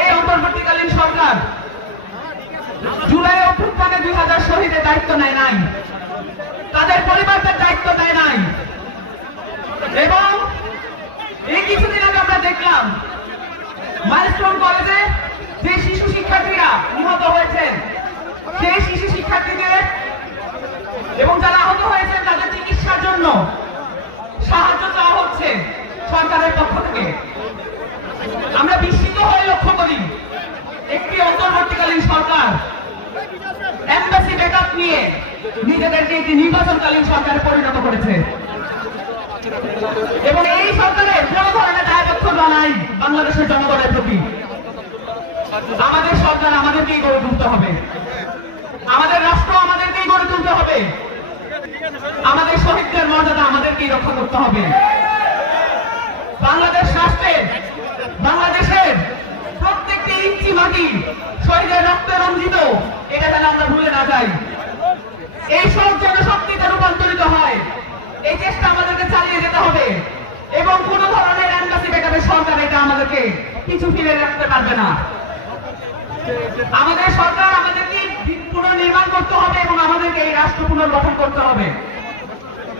এই অন্তর্বর্তীকালীন সরকার জুলাই অভ্যুত্থানে 2000 শহীদের দায়িত্ব নেয় নাই, তাদের পরিবারদের দায়িত্ব নেয় নাই। এবং এই কিছুদিন আগে আমরা দেখলাম মাইলস্টোন কলেজে যে শিশু শিক্ষার্থীরা নিহত হয়েছেন, সেই শিশু শিক্ষার্থীদের এবং যারা আহত হয়েছেন তাদের চিকিৎসার জন্য সাহায্য চাওয়া হচ্ছে সরকারের পক্ষ থেকে। আমরা বিস্মিত হয়ে লক্ষ্য করি একটি অন্তর্বর্তীকালীন সরকার এমবাসি ব্যাকআপ নিয়ে নিজেদেরকে একটি নির্বাচনকালীন সরকারে পরিণত করেছে এবং এই সরকারের কোন ধরনের দায়বদ্ধতা নাই বাংলাদেশের জনগণের প্রতি। আমাদের সরকার আমাদেরকেই গড়ে তুলতে হবে, আমাদের রাষ্ট্র আমাদেরকেই গড়ে তুলতে হবে, আমাদের শহীদদের মর্যাদা আমাদেরকেই রক্ষা করতে হবে। বাংলাদেশ রাষ্ট্রের, বাংলাদেশের প্রত্যেকটি ইঞ্চি মাটি শহীদের রক্তে রঞ্জিত, এটা যেন আমরা ভুলে না যাই। এই সব জনশক্তিতে রূপান্তরিত হয়, এই চেষ্টা আমাদেরকে চালিয়ে যেতে হবে এবং কোন ধরনের এমবাসি ব্যাকআপের সরকার এটা আমাদেরকে কিছু ফিরে রাখতে পারবে না। আমাদের সরকার আমাদেরকে পুনর্নির্মাণ করতে হবে এবং আমাদেরকে এই রাষ্ট্র পুনর্গঠন করতে হবে।